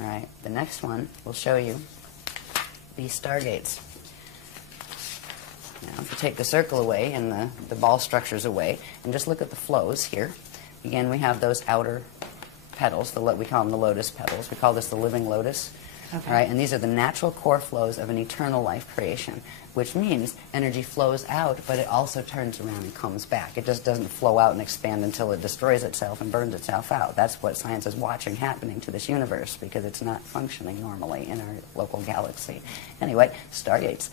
All right, the next one will show you these stargates. Now, if you take the circle away and the ball structures away, and just look at the flows here, again, we have those outer petals, we call them the lotus petals. We call this the living lotus. Okay. All right, and these are the natural core flows of an eternal life creation, which means energy flows out, but it also turns around and comes back. It just doesn't flow out and expand until it destroys itself and burns itself out. That's what science is watching happening to this universe, because it's not functioning normally in our local galaxy. Anyway, stargates.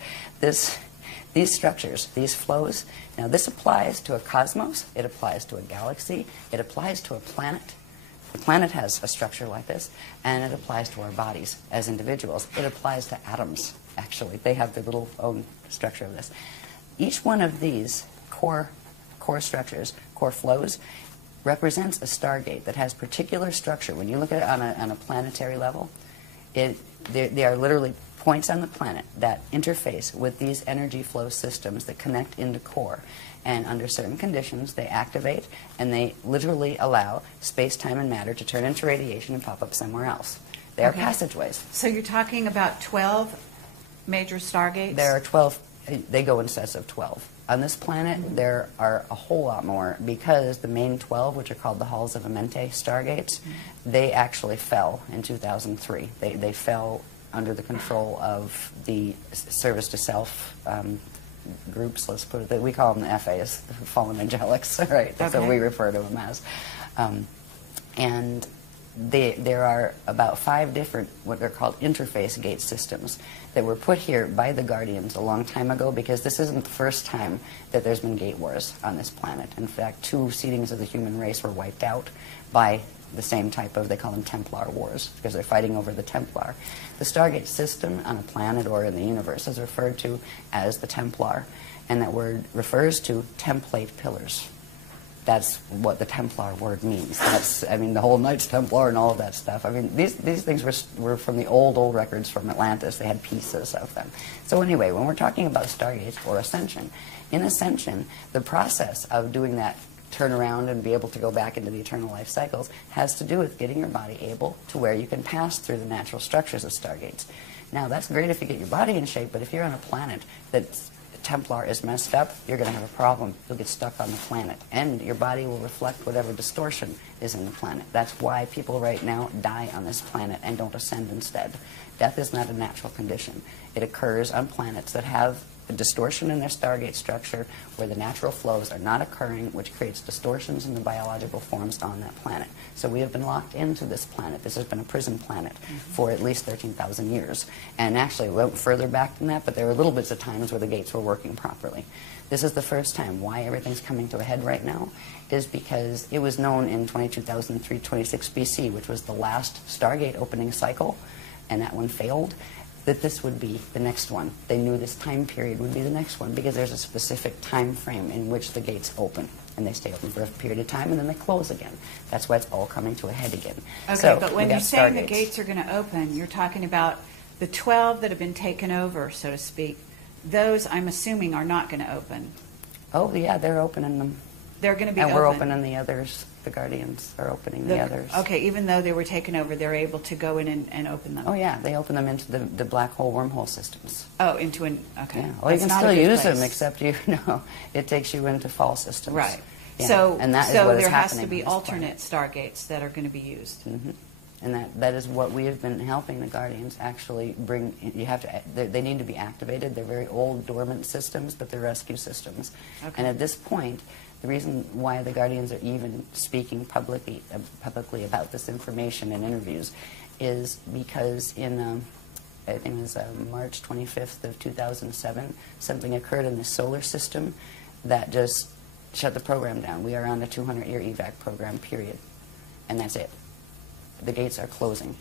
These structures, these flows, now this applies to a cosmos, it applies to a galaxy, it applies to a planet. The planet has a structure like this, and it applies to our bodies as individuals. It applies to atoms, actually. They have their little own structure of this. Each one of these core structures, core flows, represents a stargate that has particular structure. When you look at it on a planetary level, they are literally points on the planet that interface with these energy flow systems that connect into core. And under certain conditions, they activate, and they literally allow space, time, and matter to turn into radiation and pop up somewhere else. They are passageways. So you're talking about 12 major stargates? There are 12. They go in sets of 12. On this planet, there are a whole lot more, because the main 12, which are called the Halls of Amente stargates, they actually fell in 2003. They fell under the control of the service to self groups, let's put it that we call them the FAs, fallen angelics, right? That's what we refer to them as. And there are about 5 different, what are called interface gate systems, that were put here by the Guardians a long time ago, because this isn't the first time that there's been gate wars on this planet. In fact, 2 seedings of the human race were wiped out by the same type of, they call them Templar wars, because they're fighting over the Templar. The Stargate system on a planet or in the universe is referred to as the Templar, and that word refers to template pillars. That's what the Templar word means. That's, I mean, the whole Knights Templar and all of that stuff. I mean, these things were from the old records from Atlantis. They had pieces of them. So anyway, when we're talking about Stargates or Ascension, in Ascension, the process of doing that turn around and be able to go back into the eternal life cycles has to do with getting your body able to where you can pass through the natural structures of stargates. Now, that's great if you get your body in shape, but if you're on a planet that Templar is messed up, you're going to have a problem. You'll get stuck on the planet, and your body will reflect whatever distortion is in the planet. That's why people right now die on this planet and don't ascend instead. Death is not a natural condition. It occurs on planets that have a distortion in their stargate structure, where the natural flows are not occurring, which creates distortions in the biological forms on that planet. So we have been locked into this planet. This has been a prison planet for at least 13,000 years. And actually, we went further back than that, but there were little bits of times where the gates were working properly. This is the first time. Why everything's coming to a head right now is because it was known in 22,326 BC, which was the last Stargate opening cycle, and that one failed, that this would be the next one. They knew this time period would be the next one because there's a specific time frame in which the gates open, and they stay open for a period of time and then they close again. That's why it's all coming to a head again. Okay, so but when you're saying the gates are going to open, you're talking about the 12 that have been taken over, so to speak. Those, I'm assuming, are not going to open. Oh, yeah, they're opening them. They're going to be open. And we're opening the others. The Guardians are opening the others. Okay, even though they were taken over, they're able to go in and open them. Oh, yeah, they open them into the black hole wormhole systems. Oh, into an, okay. Yeah. Well, you can still use them, except it takes you into fall systems. Right. Yeah. So, and that is what there is has happening to be on this alternate stargates that are going to be used. Mm-hmm. And that is what we have been helping the Guardians actually bring. You have to. They need to be activated. They're very old, dormant systems, but they're rescue systems. Okay. And at this point, the reason why the Guardians are even speaking publicly about this information in interviews is because in, I think it was March 25th of 2007, something occurred in the solar system that just shut the program down. We are on a 200-year evac program, period. And that's it. The gates are closing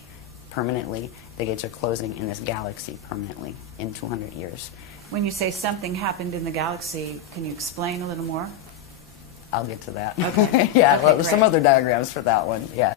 permanently. The gates are closing in this galaxy permanently in 200 years. When you say something happened in the galaxy, can you explain a little more? I'll get to that. Okay. Yeah, okay, well, there's some great. other diagrams for that one. Yeah.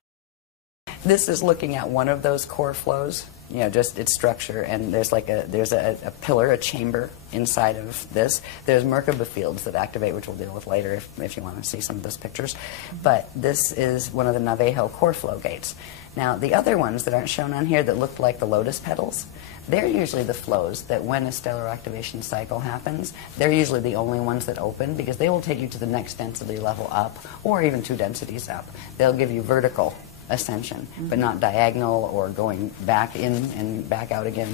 This is looking at one of those core flows, just its structure, and there's like there's a pillar, a chamber inside of this. There's Merkaba fields that activate, which we'll deal with later if you want to see some of those pictures. But this is one of the Navajo core flow gates. Now, the other ones that aren't shown on here that look like the lotus petals, they're usually the flows that when a stellar activation cycle happens, they're usually the only ones that open because they will take you to the next density level up or even 2 densities up. They'll give you vertical ascension, but not diagonal or going back in and back out again.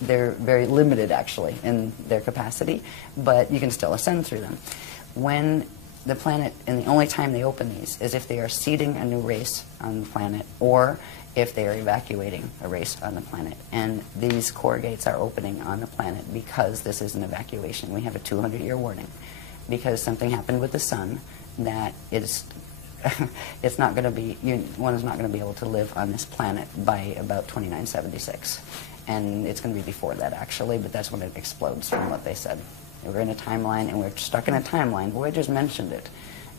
They're very limited, actually, in their capacity, but you can still ascend through them. When the planet, and the only time they open these is if they are seeding a new race on the planet or if they are evacuating a race on the planet. And these core gates are opening on the planet because this is an evacuation. We have a 200-year warning because something happened with the sun that it's not going to be, one is not going to be able to live on this planet by about 2976. And it's going to be before that, actually, but that's when it explodes from what they said. We're in a timeline, and we're stuck in a timeline. Voyager's mentioned it,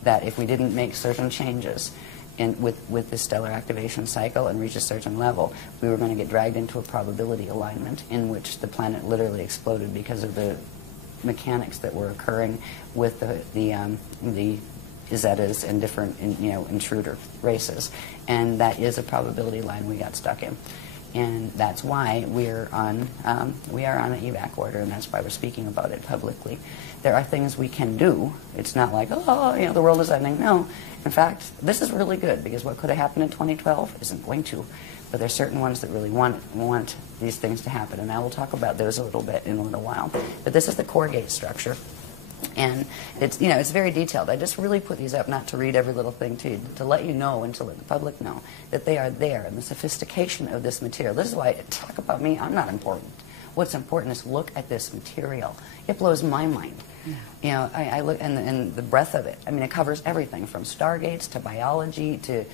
that if we didn't make certain changes with the stellar activation cycle and reach a certain level, we were going to get dragged into a probability alignment in which the planet literally exploded because of the mechanics that were occurring with the Zetas and different intruder races. And that is a probability line we got stuck in. And that's why we are on an evac order, and that's why we're speaking about it publicly. There are things we can do. It's not like, oh, the world is ending. No. In fact, this is really good because what could have happened in 2012 isn't going to. But there's certain ones that really want these things to happen, and I will talk about those a little bit in a little while. But this is the core gate structure. And it's, it's very detailed. I just really put these up not to read every little thing to let you know and to let the public know that they are there and the sophistication of this material. This is why, talk about me, I'm not important. What's important is look at this material. It blows my mind. Yeah. I look, and the breadth of it. I mean, it covers everything from stargates to biology to,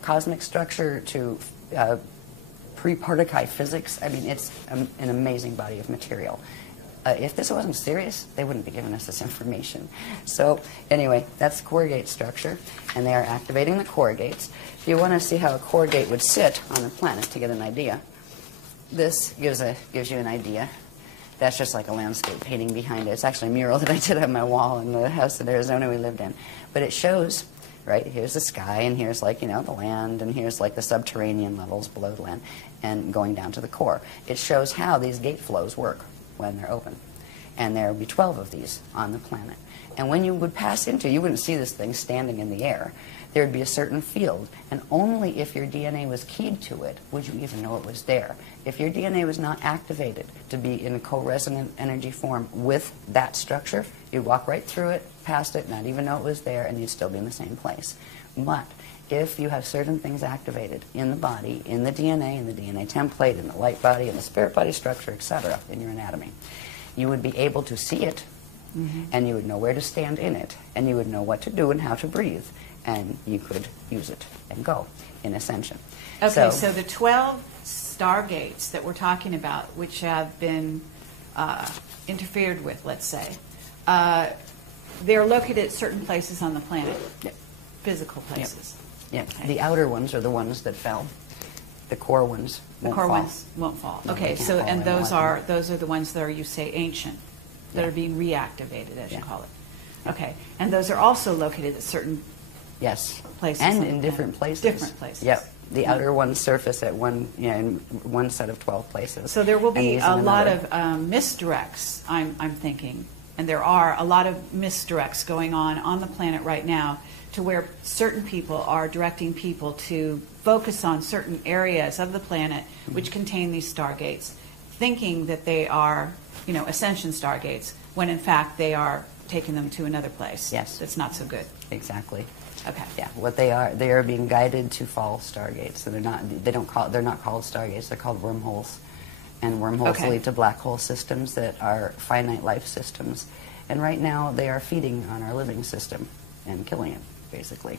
cosmic structure to pre-particle physics. I mean, it's an amazing body of material. If this wasn't serious, they wouldn't be giving us this information. So anyway, that's the core gate structure, and they are activating the core gates. If you want to see how a core gate would sit on the planet to get an idea, this gives you an idea. That's just like a landscape painting behind it. It's actually a mural that I did on my wall in the house in Arizona we lived in. But it shows, right, here's the sky, and here's like, the land, and here's like the subterranean levels below the land, and going down to the core. It shows how these gate flows work when they're open. And there would be 12 of these on the planet. And when you would pass into, you wouldn't see this thing standing in the air. There would be a certain field, and only if your DNA was keyed to it would you even know it was there. If your DNA was not activated to be in a co-resonant energy form with that structure, you'd walk right through it, past it, not even know it was there, and you'd still be in the same place. But if you have certain things activated in the body, in the DNA template, in the light body, in the spirit body structure, etc., in your anatomy, you would be able to see it, and you would know where to stand in it, and you would know what to do and how to breathe, and you could use it and go in ascension. Okay, so the 12 stargates that we're talking about, which have been interfered with, let's say, they're located at certain places on the planet, physical places. Yeah, the outer ones are the ones that fell. The core ones won't fall. Ones won't fall. No, okay, so and those are the ones that are, you say, ancient, that are being reactivated, as you call it. Okay, and those are also located at certain places and in different places. Different places. Yep. The outer ones surface at in one set of 12 places. So there will be a lot of misdirects, I'm thinking, and there are a lot of misdirects going on the planet right now, to where certain people are directing people to focus on certain areas of the planet which contain these stargates, thinking that they are, ascension stargates, when in fact they are taking them to another place. Yes. That's not so good. Exactly. Okay. Yeah, what they are being guided to fall stargates. So they're not called stargates, they're called wormholes. And wormholes lead to black hole systems that are finite life systems. And right now they are feeding on our living system and killing it, basically.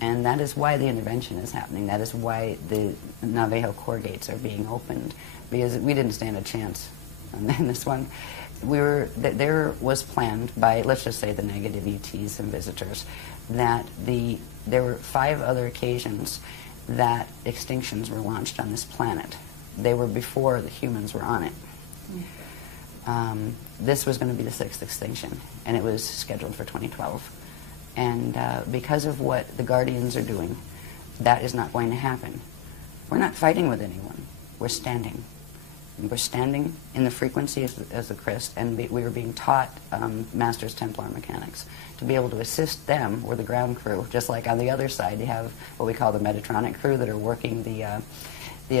And that is why the intervention is happening. That is why the Navajo core gates are being opened, because we didn't stand a chance in this one. There was planned by, let's just say, the negative ETs and visitors, that there were 5 other occasions that extinctions were launched on this planet. They were before the humans were on it. This was going to be the 6th extinction, and it was scheduled for 2012. And because of what the Guardians are doing, that is not going to happen. we're not fighting with anyone. We're standing. And we're standing in the frequency as the Christ, and we were being taught Masters Templar mechanics to be able to assist them, or the ground crew, just like on the other side you have what we call the Metatronic crew that are working the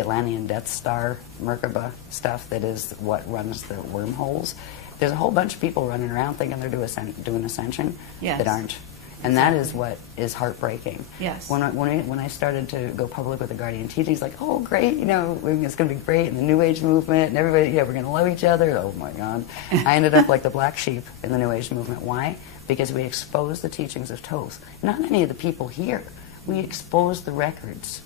Atlantean Death Star Merkaba stuff that is what runs the wormholes. There's a whole bunch of people running around thinking they're doing Ascension that aren't. And that is what is heartbreaking. Yes. When I started to go public with the Guardian teachings, like, oh, great, you know, it's going to be great, and the New Age movement, and everybody, yeah, we're going to love each other. Oh, my God. I ended up like the black sheep in the New Age movement. Why? Because we exposed the teachings of Thoth. Not any of the people here. We exposed the records.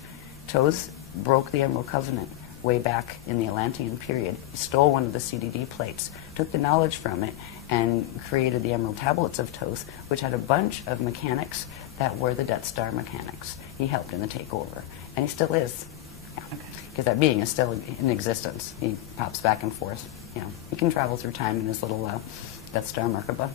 Thoth broke the Emerald Covenant way back in the Atlantean period. He stole one of the CDD plates, took the knowledge from it, and created the Emerald Tablets of Thoth, which had a bunch of mechanics that were the Death Star mechanics. He helped in the takeover, and he still is. Because that being is still in existence. He pops back and forth. You know, he can travel through time in his little Death Star Merkaba.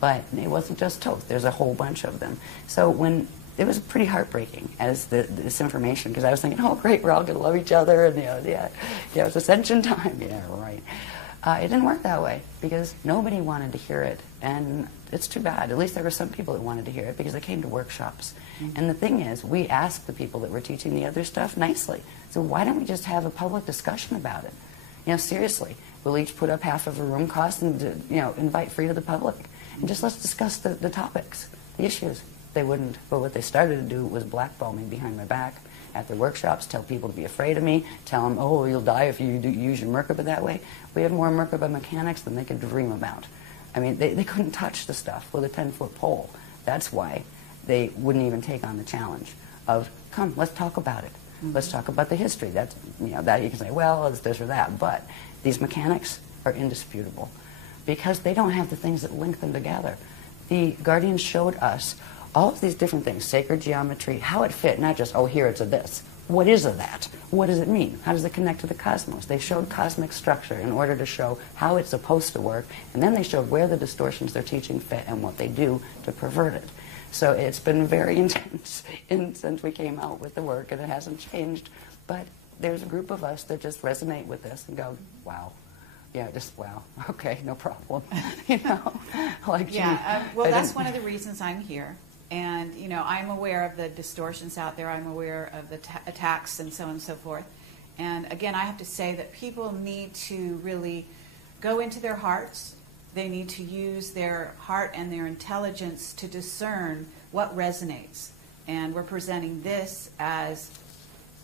But it wasn't just Thoth. There's a whole bunch of them. So when it was pretty heartbreaking as this information, because I was thinking, oh, great, we're all going to love each other, and, you know, yeah, it's Ascension time. Yeah, right. It didn't work that way because nobody wanted to hear it, and it's too bad. At least there were some people that wanted to hear it because they came to workshops. And the thing is, we asked the people that were teaching the other stuff nicely. So why don't we just have a public discussion about it? You know, seriously, we'll each put up half of a room cost and, you know, invite free to the public. And just let's discuss the topics, the issues. They wouldn't. But what they started to do was blackball me behind my back at their workshops, tell people to be afraid of me, tell them, oh, you'll die if you use your Merkaba that way. We have more Merkaba mechanics than they could dream about. I mean, they couldn't touch the stuff with a 10-foot pole. That's why they wouldn't even take on the challenge of, come, let's talk about it. Let's talk about the history. That's, you know, that you can say, well, it's this or that. But these mechanics are indisputable because they don't have the things that link them together. The Guardians showed us all of these different things, sacred geometry, how it fit, not just, oh, here it's a this. What is a that? What does it mean? How does it connect to the cosmos? They showed cosmic structure in order to show how it's supposed to work, and then they showed where the distortions they're teaching fit and what they do to pervert it. So it's been very intense since we came out with the work, and it hasn't changed. But there's a group of us that just resonate with this and go, wow. Yeah, just, wow, okay, no problem. You know? Like, yeah, well, that's one of the reasons I'm here. And, you know, I'm aware of the distortions out there. I'm aware of the attacks and so on and so forth. And, again, I have to say that people need to really go into their hearts. They need to use their heart and their intelligence to discern what resonates. And we're presenting this as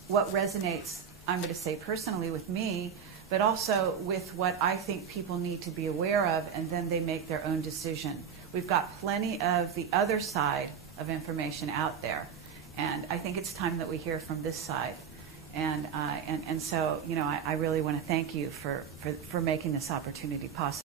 what resonates, I'm going to say personally with me, but also with what I think people need to be aware of, and then they make their own decision. We've got plenty of the other side of information out there, and I think it's time that we hear from this side. And so, you know, I really want to thank you for making this opportunity possible.